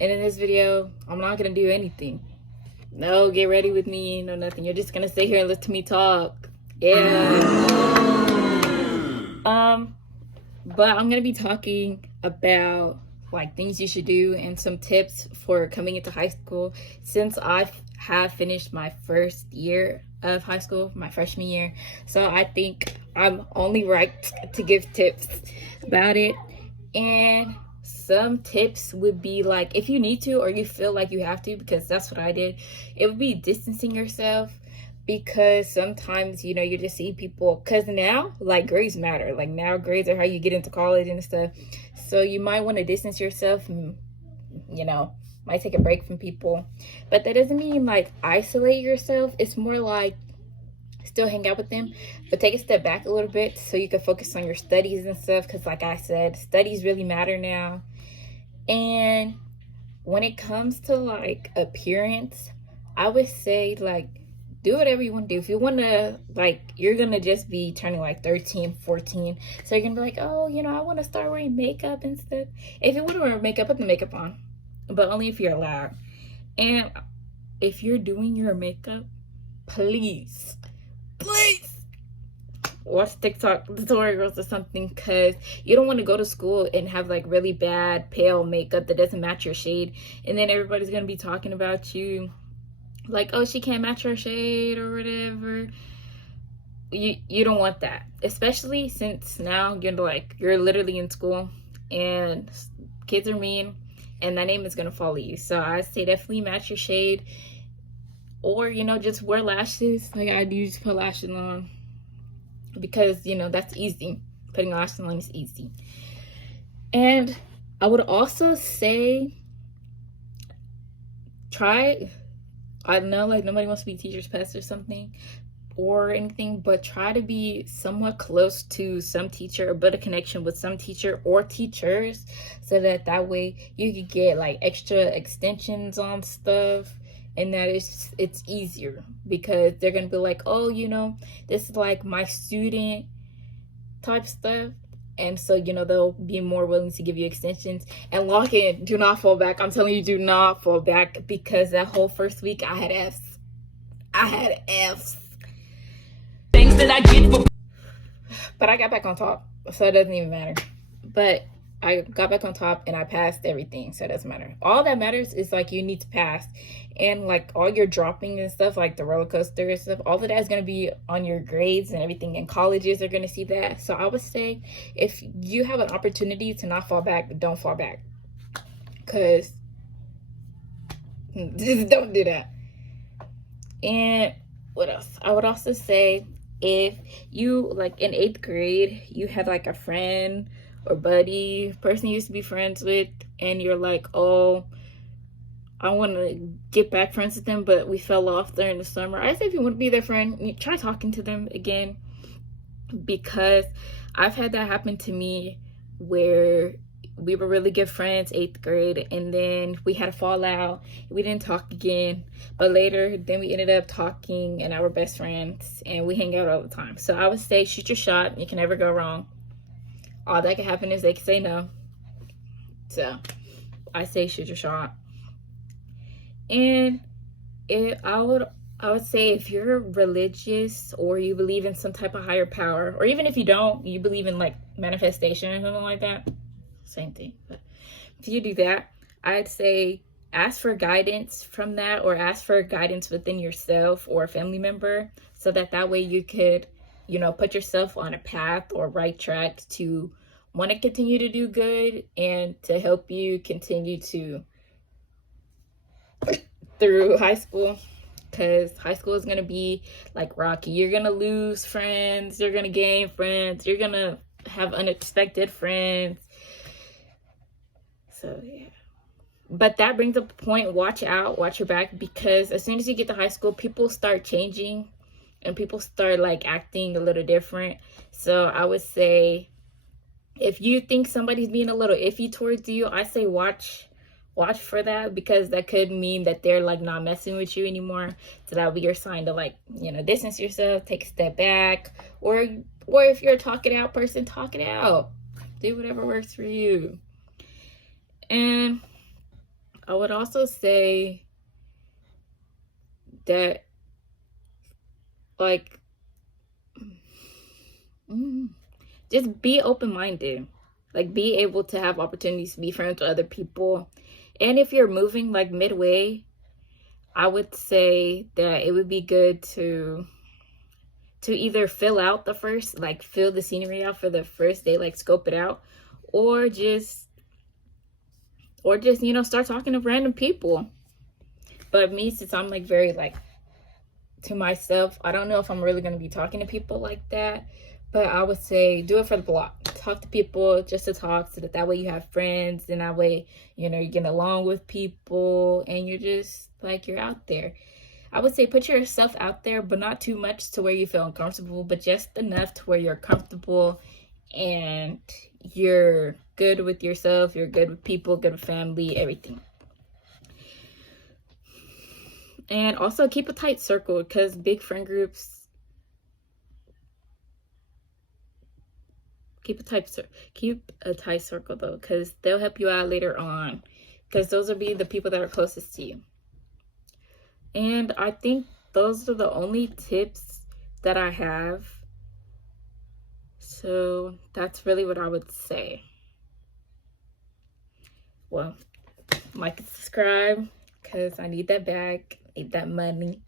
And in this video, I'm not gonna do anything. No, get ready with me, no nothing. You're just gonna sit here and listen to me talk. Yeah. But I'm gonna be talking about like things you should do and some tips for coming into high school, since I have finished my first year of high school, my freshman year. So I think I'm only right to give tips about it. And some tips would be like, if you need to or you feel like you have to, because that's what I did, it would be distancing yourself. Because sometimes, you know, you just see people, because now like grades matter, like now grades are how you get into college and stuff. So you might want to distance yourself and, you know, might take a break from people. But that doesn't mean like isolate yourself. It's more like still hang out with them, but take a step back a little bit so you can focus on your studies and stuff. Because like I said, studies really matter now. And when it comes to like appearance, I would say like do whatever you want to do. If you want to, like, you're gonna just be turning like 13, 14, so you're gonna be like, oh, you know, I want to start wearing makeup and stuff. If you want to wear makeup, put the makeup on, but only if you're allowed. And if you're doing your makeup, please watch TikTok tutorials or something, because you don't want to go to school and have like really bad pale makeup that doesn't match your shade, and then everybody's gonna be talking about you like, oh, she can't match her shade or whatever. You don't want that, especially since now you're literally in school and kids are mean and that name is gonna follow you. So I say definitely match your shade, or, you know, just wear lashes like I do. Just put lashes on, because, you know, that's easy. Putting lashes on is easy. And I would also say I know like nobody wants to be teacher's pet or something or anything, but try to be somewhat close to some teacher or build a connection with some teacher or teachers, so that way you could get like extra extensions on stuff, and that it's easier, because they're gonna be like, oh, you know, this is like my student type stuff. And so, you know, they'll be more willing to give you extensions. And lock in. Do not fall back. I'm telling you, do not fall back, because that whole first week I had F's. Things that I get for... But I got back on top, so it doesn't even matter. But I got back on top and I passed everything, so it doesn't matter. All that matters is like you need to pass. And like all your dropping and stuff, like the roller coaster and stuff, all of that is going to be on your grades and everything, and colleges are going to see that. So I would say if you have an opportunity to not fall back, don't fall back, because just don't do that. And what else? I would also say, if you like in 8th grade you had like a friend or buddy, person you used to be friends with, and you're like, oh, I want to get back friends with them, but we fell off during the summer. I say if you want to be their friend, try talking to them again, because I've had that happen to me where we were really good friends 8th grade, and then we had a fallout. We didn't talk again, but later then we ended up talking and our best friends, and we hang out all the time. So I would say shoot your shot. You can never go wrong. All that can happen is they can say no. So I say shoot your shot. And I would say if you're religious or you believe in some type of higher power, or even if you don't, you believe in like manifestation or something like that, same thing. But if you do that, I'd say ask for guidance from that, or ask for guidance within yourself or a family member, so that way you could, you know, put yourself on a path or right track to want to continue to do good and to help you continue to through high school. Because high school is going to be like rocky. You're going to lose friends, you're going to gain friends, you're going to have unexpected friends. So yeah, but that brings up a point. Watch out, watch your back, because as soon as you get to high school, people start changing and people start like acting a little different. So I would say if you think somebody's being a little iffy towards you, I say watch for that, because that could mean that they're like not messing with you anymore. So that'll be your sign to, like, you know, distance yourself, take a step back, or if you're a talk it out person, talk it out. Do whatever works for you. And I would also say that, like, just be open-minded. Like, be able to have opportunities to be friends with other people. And if you're moving like midway, I would say that it would be good to either fill the scenery out for the first day, like scope it out, or just start talking to random people. But me, since I'm like very like to myself, I don't know if I'm really going to be talking to people like that, but I would say do it for the block. Talk to people just to talk, so that way you have friends, and that way you're getting along with people, and you're just like, you're out there. I would say put yourself out there, but not too much to where you feel uncomfortable, but just enough to where you're comfortable and you're good with yourself, you're good with people, good with family, everything. And also keep a tight circle, because big friend groups, keep a tight circle though, because they'll help you out later on, because those will be the people that are closest to you. And I think those are the only tips that I have. So that's really what I would say. Well, like and subscribe, because I need that bag, need that money.